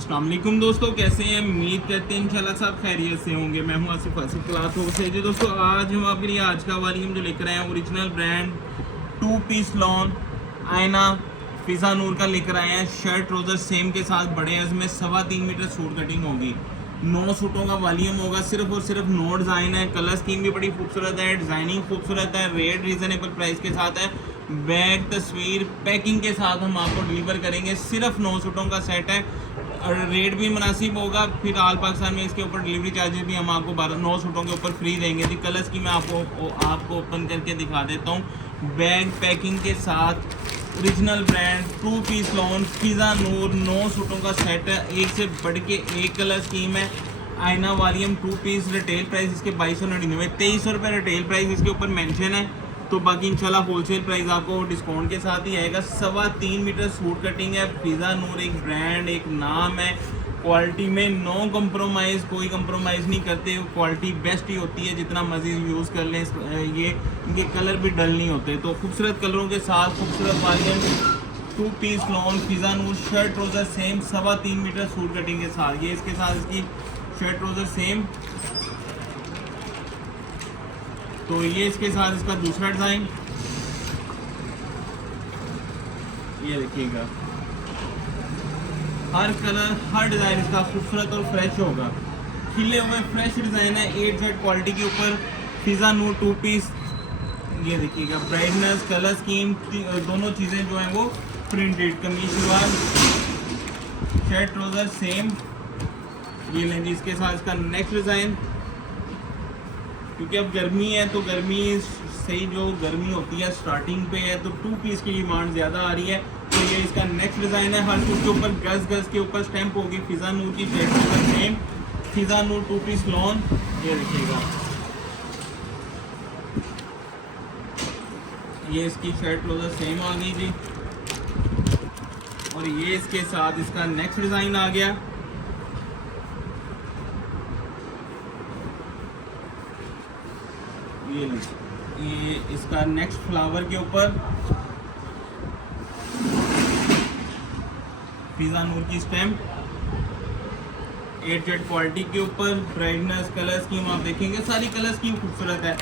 अस्सलाम वालेकुम दोस्तों, कैसे हैं? उम्मीद करते हैं इंशाल्लाह सब खैरियत से होंगे। मैं हूं आसिफ क्लास हाउस से। जो दोस्तों आज हम आपके लिए आज का वॉल्यूम जो लेकर आए हैं ओरिजिनल ब्रांड 2 पीस लॉन आयना फिजा नूर का लेकर आए हैं। शर्ट ट्राउजर सेम के साथ बड़े हैं, इसमें 3.25 मीटर सूट कटिंग होगी। 9 सूटों का वॉल्यूम होगा। सिर्फ और सिर्फ 9 डिज़ाइन है। कलर स्कीम भी बड़ी खूबसूरत है, डिज़ाइनिंग खूबसूरत है, रेट रीज़नेबल प्राइस के साथ है। बैग तस्वीर पैकिंग के साथ हम आपको डिलीवर करेंगे। सिर्फ 9 सूटों का सेट है और रेट भी मुनासिब होगा। फिर ऑल पाकिस्तान में इसके ऊपर डिलीवरी चार्जेस भी हम आपको 9 सूटों के ऊपर फ्री देंगे। जी कलर्स की मैं आपको ओपन करके दिखा देता हूँ। बैग पैकिंग के साथ original brand 2 piece lawn Fiza नूर 9 सूटों का सेट है। एक से बढ़ के एक कलर स्कीम है। आयना वॉल्यूम 2 पीस रिटेल प्राइस इसके 2299, 2300 रुपये रिटेल प्राइस इसके ऊपर मेंशन है। तो बाकी इंशाल्लाह होलसेल प्राइस आपको डिस्काउंट के साथ ही आएगा। 3.25 मीटर सूट कटिंग है। फिजा नूर एक ब्रांड एक नाम है। क्वालिटी में नो कंप्रोमाइज़, कोई कंप्रोमाइज़ नहीं करते। क्वालिटी बेस्ट ही होती है, जितना मर्जी यूज़ कर लें। ये इनके कलर भी डल नहीं होते। तो खूबसूरत कलरों के साथ खूबसूरत volume 2 piece lawn Fiza Noor shirt trouser same 3.25 metre suit cutting के साथ। ये इसके साथ इसकी शर्ट ट्राउजर सेम। तो ये इसके साथ इसका दूसरा डिज़ाइन, ये देखिएगा। हर कलर हर डिज़ाइन इसका खूबसूरत और फ्रेश होगा। खिले हुए फ्रेश डिज़ाइन है। 8Z क्वालिटी के ऊपर फिजा नूर 2 पीस। ये देखिएगा ब्राइटनेस कलर स्कीम दोनों चीज़ें जो हैं वो प्रिंटेड। कमीज शलवार शर्ट ट्राउजर सेम। ये लें जी इसके साथ इसका नेक्स्ट डिज़ाइन। क्योंकि अब गर्मी है तो गर्मी से ही जो गर्मी होती है स्टार्टिंग पे है, तो 2 पीस की डिमांड ज़्यादा आ रही है। तो ये इसका नेक्स्ट डिज़ाइन है। हर सूट के ऊपर गज के ऊपर स्टैंप होगी फिजा नूर की शर्ट ट्राउजर सेम फिजा नूर 2 पीस लॉन। ये देखिएगा ये इसकी शर्ट ट्राउजर सेम आ गई जी। और ये इसके साथ इसका नेक्स्ट डिज़ाइन आ गया। ये इसका नेक्स्ट फ्लावर के ऊपर फिजा नूर की स्टैम्प। 8Z क्वालिटी के ऊपर ब्राइटनेस कलर स्कीम आप देखेंगे सारी कलर स्कीम खूबसूरत है।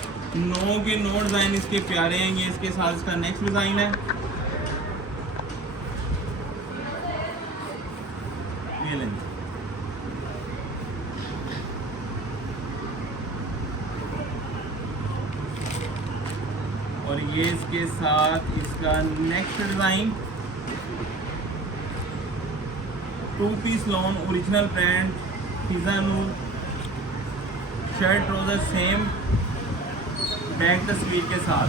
9 के 9 डिज़ाइन इसके प्यारे हैं। ये इसके साथ इसका नेक्स्ट डिज़ाइन है। ये लें और ये इसके साथ इसका next design 2 piece lawn original brand Fiza Noor shirt trouser same bag तस्वीर के साथ।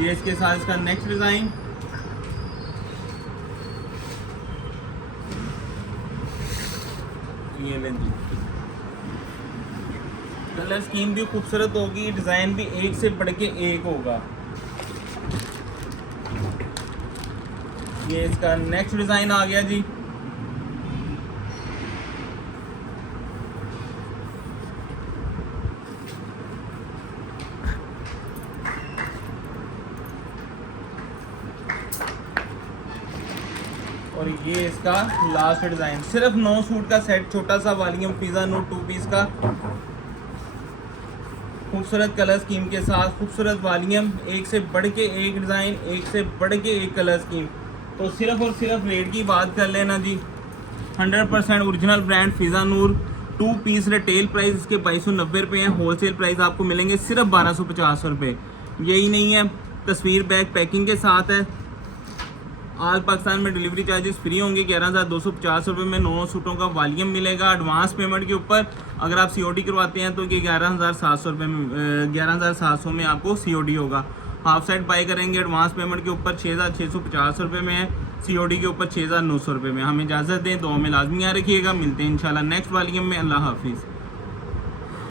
ये इसके साथ इसका नेक्स्ट डिज़ाइन। ये लें कलर स्कीम भी खूबसूरत होगी, डिज़ाइन भी एक से बढ़ के एक होगा। ये इसका नेक्स्ट डिज़ाइन आ गया जी। और ये इसका लास्ट डिज़ाइन। सिर्फ 9 सूट का सेट, छोटा सा वॉल्यूम फिजा नूर 2 पीस का खूबसूरत कलर स्कीम के साथ खूबसूरत वॉल्यूम। एक से बढ़ के एक डिज़ाइन, एक से बढ़ के एक कलर स्कीम। तो सिर्फ और सिर्फ रेट की बात कर लेना जी। 100% ओरिजिनल ब्रांड फिजा नूर 2 पीस रिटेल प्राइस इसके 2290 रुपये हैं। होलसेल प्राइस आपको मिलेंगे सिर्फ 1250 रुपये। यही नहीं है, तस्वीर बैग पैकिंग के साथ है। आज पाकिस्तान में डिलीवरी चार्जेस फ्री होंगे। 11,250 रुपये में 9 सूटों का वॉल्यूम मिलेगा। एडवांस पेमेंट के ऊपर अगर आप COD करवाते हैं तो ये 11,700 रुपये में 11,700 में आपको COD होगा। हाफ सेट बाई करेंगे एडवांस पेमेंट के ऊपर 6,650 रुपये में है। COD के ऊपर 6,900 रुपये में। हमें इजाज़त दें, दुआ में लाजमी याद रखिएगा। मिलते हैं इंशाल्लाह नेक्स्ट वॉल्यूम में। अल्लाह हाफिज़।